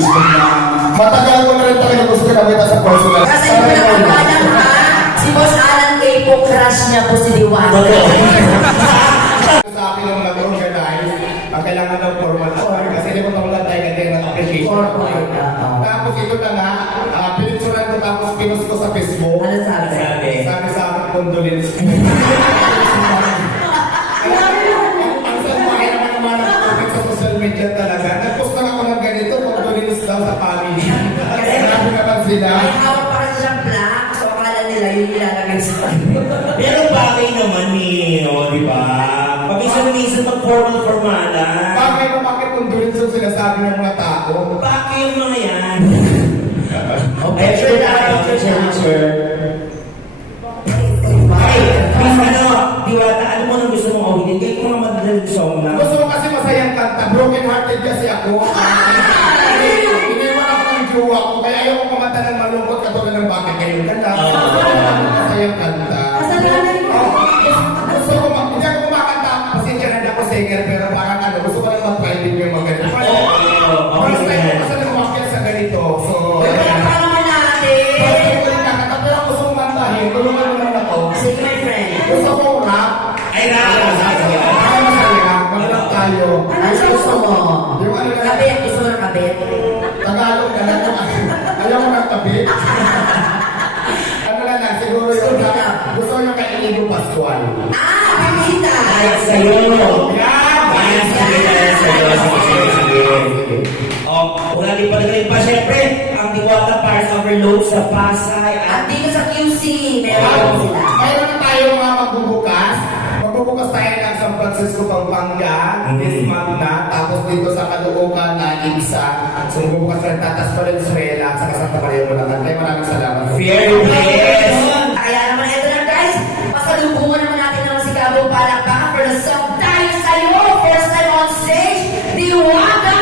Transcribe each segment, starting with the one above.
gusto na Matagal ko na rin talaga gusto na kita sa personal. Kasi yung pinakabalan ha, si Boss Alan Kay po, crush niya po si Diwata. Sa akin nung nag-organize, ang kailangan ng formal order kasi di mo naman tayo kasi ng appreciation. Formal, oo. Tapos ito na nga, uh, pinicturan ko tapos pinost ko sa Facebook. Ano sabi? Sabi sa akin, condolence. sila. May hawak pa rin siyang black, so akala nila yun ilalagay sa Pero bagay naman eh, o, di ba? Paminsan-minsan mag-formal-formala. Bakit mo bakit condolence yung sinasabi ng mga tao? Bakit yung mga yan? Okay, sure. Sure, sure. Tayo. Ano gusto mo? Yung ano na- Kabit, gusto mo ng kabit? Tagalog na lang. Ayaw mo ng tabi. ano na lang, siguro yung gusto ko yung kay Inigo Pascual. Ah, pamita! Ay, sa'yo! Yan! Ay, sige, ay, sa'yo. Sige, sige, sige. Oh, wala din pala pa. Siyempre, ang Diwata Paris Overload sa Pasay At at dito sa QC, meron Wow! sila. Mayroon na tayo mga. Francisco, Pampanga. This month na. Tapos dito sa Caloocan na Ibsa. So magbubukas tayo Tatas Valenzuela at saka Santa Maria Bulacan. Kaya maraming salamat. Fairness! Kaya naman ito na guys, pasalubungan naman natin ng si Gabo Palakpakan for the song Tayo Sa'yo, first time on stage, Diwata!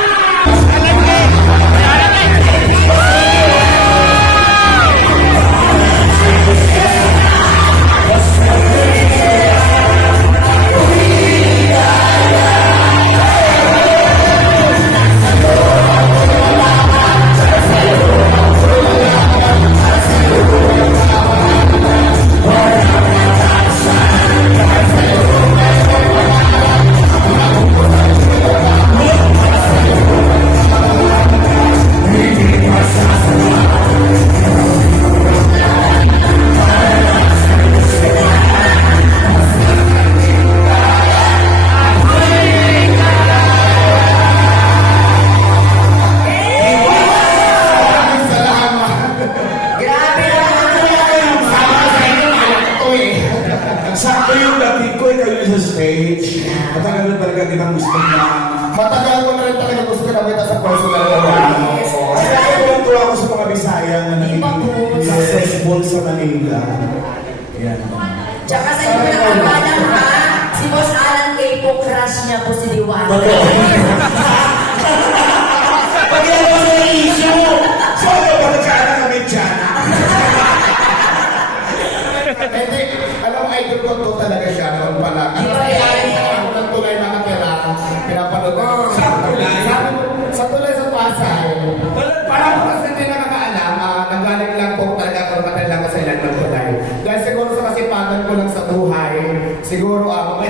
Matagal na talaga kitang gusto na Matagal ko na rin talaga gusto na kita sa personal. Yes. Kasi ako lang tuwa ako sa mga Bisaya na naging successful sa Manila. Yan. Tsaka sa inyo nakakabalan ha, si Boss Alan Kay po, crush niya po si Diwata. Pag yan ako sa issue! So ano ba nagkana kami dyan? Hindi, alam mo, idol ko to talaga siya noon pala. Ano nangyari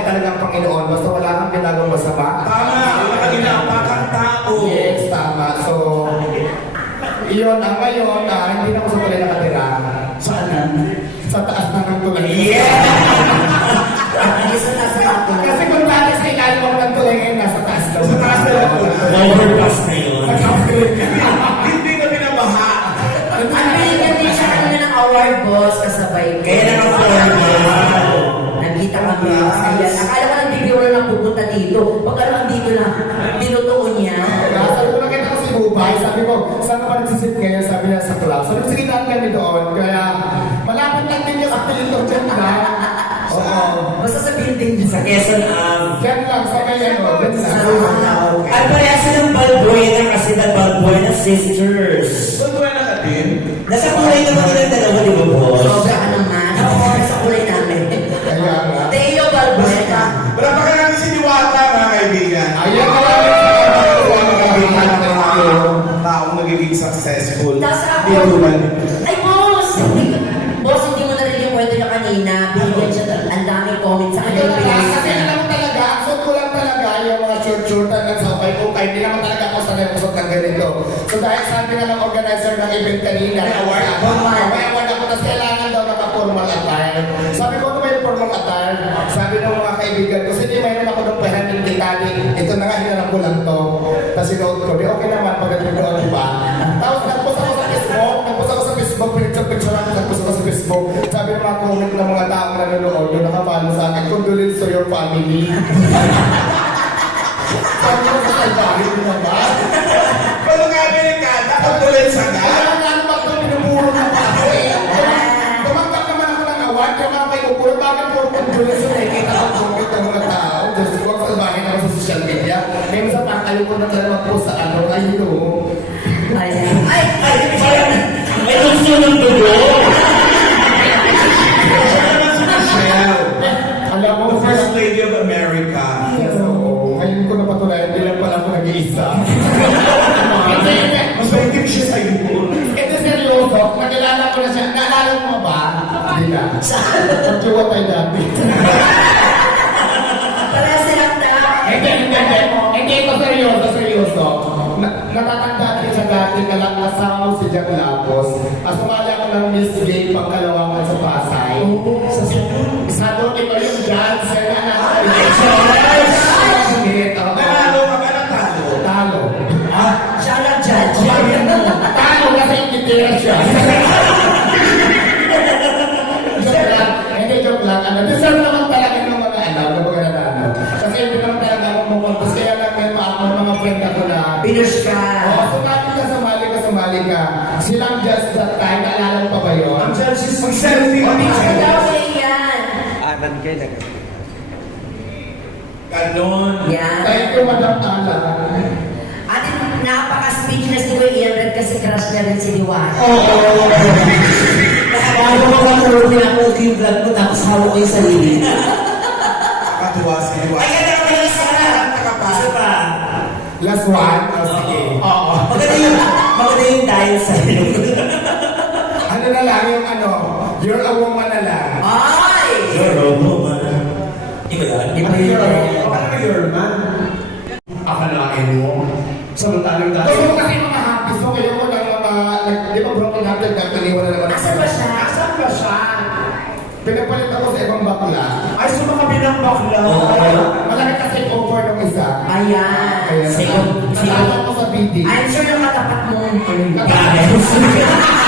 may talagang Panginoon, basta wala kang ginagawang masama. Tama, wala ka nilapakang tao. Yes, tama. So, iyon ang ngayon, ah, hindi na ako sa tulay nakatira. Saan na? Sa taas na ng tulay. Na ako. Kasi kung dati sa ilalim ako ng tulay ngayon, nasa taas daw. Sa taas na lang. Overpass na yun. Hindi na binabaha. Ang din siya kanina ng award boss kasabay ko. Kaya. Kami. Ayan. Akala ko lang bibiro lang pupunta dito. Pag ano andito na, tinutuon niya. Kaya sabi ko nakita ko si Bubay, sabi ko, saan ka nagsisit ngayon? Sabi niya sa club. Sabi ko, sige daan kami doon. Kaya, malapit lang din yung activator dyan na. Oo. Basta sa building niya. Sa Quezon Am. Dyan lang, sa ano, dyan lang. At kaya silang Balbuena kasi ng Balbuena Sisters. Saan ko na ka din? Nasa kulay naman nila dalawa, di ba, boss? Sobra ka katulad. Ay, boss! Boss, hindi mo narinig yung kwento niya kanina. Binigyan siya, ang daming comments sa kanya. na lang, kasi alam talaga, ang suot ko lang talaga yung mga short-shortan ng sa ukay ukay. Hindi naman talaga ako sanay musot ng ganito. So dahil sabi nga ng organizer ng event kanina, May award? Formal. May award ako, tapos kailangan daw naka-formal attire. Sabi ko, ano yung formal attire? Sabi ng mga kaibigan ko, sige, mayroon ako ng pehan ng. Ito na nga, hinarap ko lang to. Tapos sinuot ko, di okay naman to your family. Sabi ko sa di ba ba? Pero nga Amerikana, katulad sa nga. Kaya nga naman ito, pinupuro pa ako eh. Tumanggap naman ako ng award, yung mga pinupuro, bakit puro condolence yung nakikita ko ng mga tao? Diyos ko, ang salbahe naman sa social media. May minsan pa, ayaw ko na talaga mag-post sa ano, ayun. Ay, ay, Ay, ko na siya. Naalala mo ba? Hindi na. Magkiwa tayo dati. para silang. Hindi, hindi, hindi. Hindi ito seryoso, seryoso. Na, natatanda din siya dati na lang asawa si Jack Lapos. At sumali ako ng Miss Gay pangkalawakan sa Pasay. Sa doon, ito yung dance. Kaya na Nanalo ka ba ng talo? Talo. Siya ang judge. Talo kasi titira siya. Just that time, naalala mo pa ba yun? Ang chance is mag-selfie Picture pa. daw sa yan. Ganon. Yan. Thank you, Madam Ala. At napaka-speechless ni Kuya Ian Red kasi crush niya rin si Diwata. Oo. Bago ko makaroon niya ako yung vlog ko tapos hawak ko yung sarili. Katuwa si Liwa. Ay, kaya naman yung isa. Isa pa. Last one? Oh, sige. Oo. Maganda yung, maganda yung dahil sa'yo. Ano na lang yung ano, you're a woman na lang. Ay! You're a woman. Iba yan? Iba Ano yun. yun? Ano your man? Akalain mo. Samantalang. Gusto mo kasi mga happy so kayo mo ng mga, like, di ba broken hearted ka, kaniwan na naman. Asan ba siya? Asan ba siya? Pinapalit ako sa ibang bakla. Ay, sa mga binang bakla. Oo. Malaki kasi over ng isa. Ayan. Kaya Second- Nasala ko sa PD. I'm sure yung katapat mo. Grabe. Ano?